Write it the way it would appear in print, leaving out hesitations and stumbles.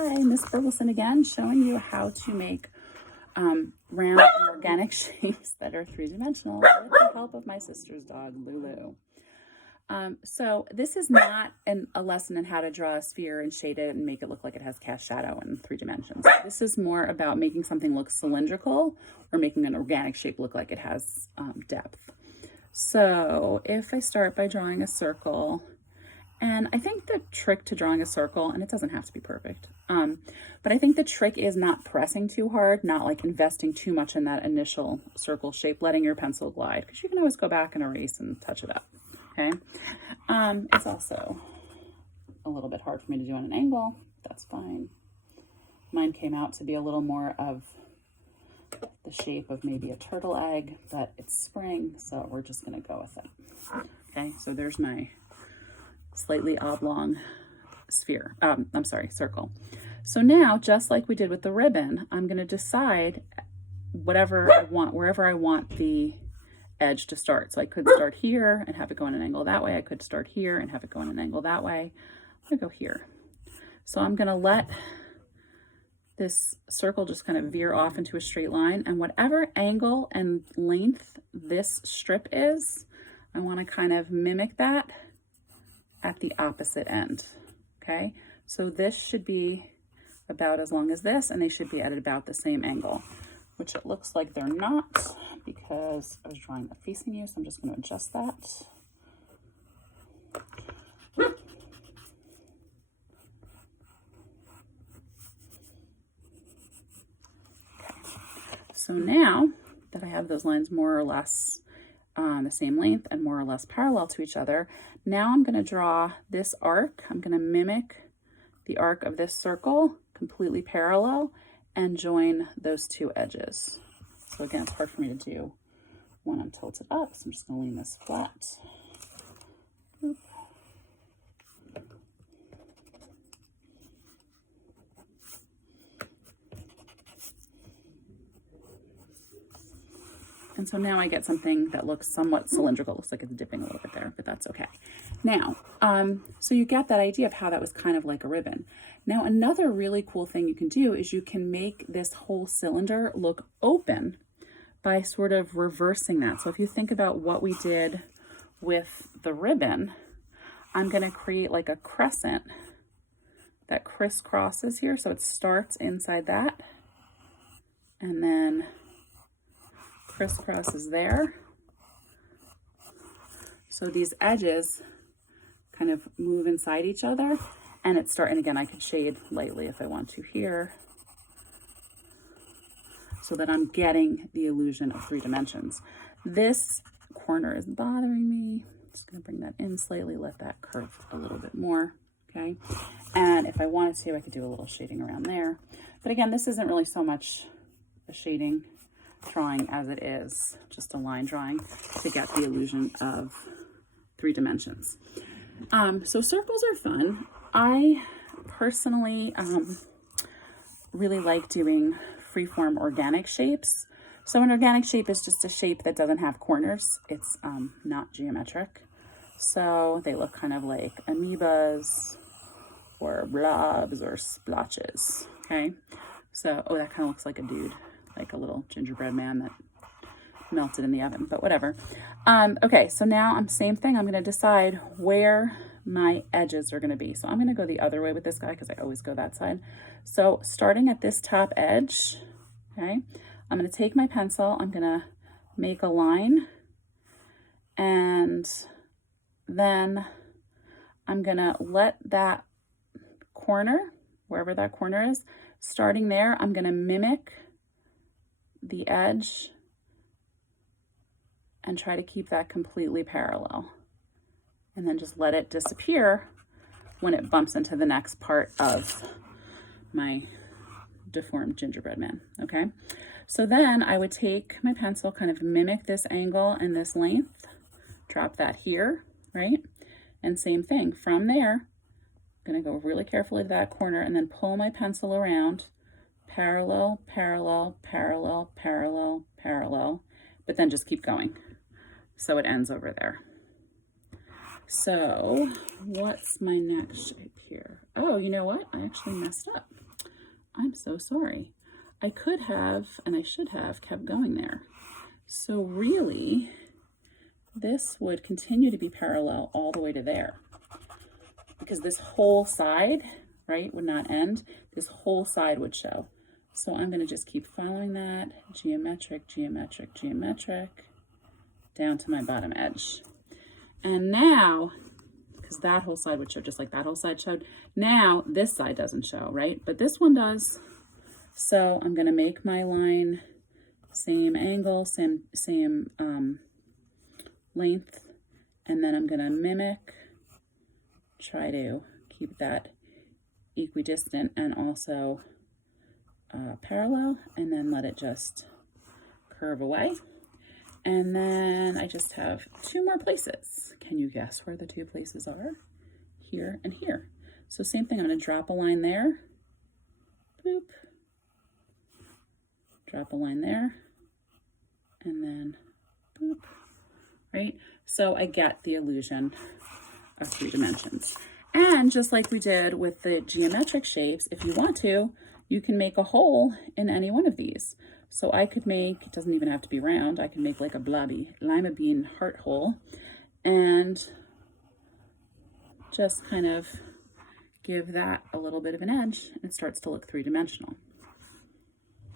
Hi, Miss Ferguson again, showing you how to make round and organic shapes that are three-dimensional with the help of my sister's dog, Lulu. So this is not a lesson in how to draw a sphere and shade it and make it look like it has cast shadow in 3 dimensions. This is more about making something look cylindrical or making an organic shape look like it has depth. So if I start by drawing a circle, and I think the trick to drawing a circle, and it doesn't have to be perfect, but I think the trick is not pressing too hard, not like investing too much in that initial circle shape, letting your pencil glide, because you can always go back and erase and touch it up, okay? It's also a little bit hard for me to do on an angle. That's fine. Mine came out to be a little more of the shape of maybe a turtle egg, but it's spring, so we're just gonna go with it. Okay, so there's my slightly oblong sphere, circle. So now, just like we did with the ribbon, I'm gonna decide whatever I want, wherever I want the edge to start. So I could start here and have it go in an angle that way. I could start here and have it go in an angle that way. I'm gonna go here. So I'm gonna let this circle just kind of veer off into a straight line, and whatever angle and length this strip is, I wanna kind of mimic that at the opposite end, okay? So this should be about as long as this, and they should be at about the same angle, which it looks like they're not because I was drawing that facing you, so I'm just gonna adjust that. So now that I have those lines more or less the same length and more or less parallel to each other, now I'm going to draw this arc. I'm going to mimic the arc of this circle completely parallel and join those two edges. So again, it's hard for me to do when I'm tilted up, so I'm just going to lean this flat. Boop. And so now I get something that looks somewhat cylindrical. Looks like it's dipping a little bit there, but that's okay. Now, so you get that idea of how that was kind of like a ribbon. Now, another really cool thing you can do is you can make this whole cylinder look open by sort of reversing that. So if you think about what we did with the ribbon, I'm gonna create like a crescent that crisscrosses here. So it starts inside that, and then crisscrosses there. So these edges kind of move inside each other, and it's starting, again, I could shade lightly if I want to here, so that I'm getting the illusion of 3 dimensions. This corner is bothering me. I'm just gonna bring that in slightly, let that curve a little bit more, okay? And if I wanted to, I could do a little shading around there. But again, this isn't really so much a shading drawing as it is just a line drawing to get the illusion of 3 dimensions. So circles are fun. I personally really like doing freeform organic shapes. So an organic shape is just a shape that doesn't have corners. It's not geometric. So they look kind of like amoebas or blobs or splotches, okay? So, oh, that kind of looks like a dude, like a little gingerbread man that melted in the oven, but whatever. Okay, so now same thing. I'm gonna decide where my edges are gonna be. So I'm gonna go the other way with this guy because I always go that side. So starting at this top edge, okay, I'm gonna take my pencil, I'm gonna make a line, and then I'm gonna let that corner, wherever that corner is, starting there, I'm gonna mimic the edge and try to keep that completely parallel, and then just let it disappear when it bumps into the next part of my deformed gingerbread man, okay? So then I would take my pencil, kind of mimic this angle and this length, drop that here, right? And same thing, from there, I'm gonna go really carefully to that corner and then pull my pencil around, parallel, parallel, parallel, parallel, parallel, but then just keep going. So it ends over there. So what's my next shape here? Oh, you know what? I actually messed up. I'm so sorry. I could have, and I should have, kept going there. So really, this would continue to be parallel all the way to there, because this whole side, right, would not end. This whole side would show. So I'm going to just keep following that, geometric, geometric, geometric, down to my bottom edge. And now, because that whole side would show just like that whole side showed, now this side doesn't show, right? But this one does. So I'm going to make my line same angle, same length, and then I'm going to mimic, try to keep that equidistant and also parallel, and then let it just curve away. And then I just have 2 more places. Can you guess where the 2 places are? Here and here. So same thing, I'm going to drop a line there, boop, drop a line there, and then boop, right? So I get the illusion of 3 dimensions. And just like we did with the geometric shapes, if you want to, you can make a hole in any one of these. So I could make, it doesn't even have to be round, I can make like a blobby lima bean heart hole and just kind of give that a little bit of an edge, and it starts to look 3-dimensional.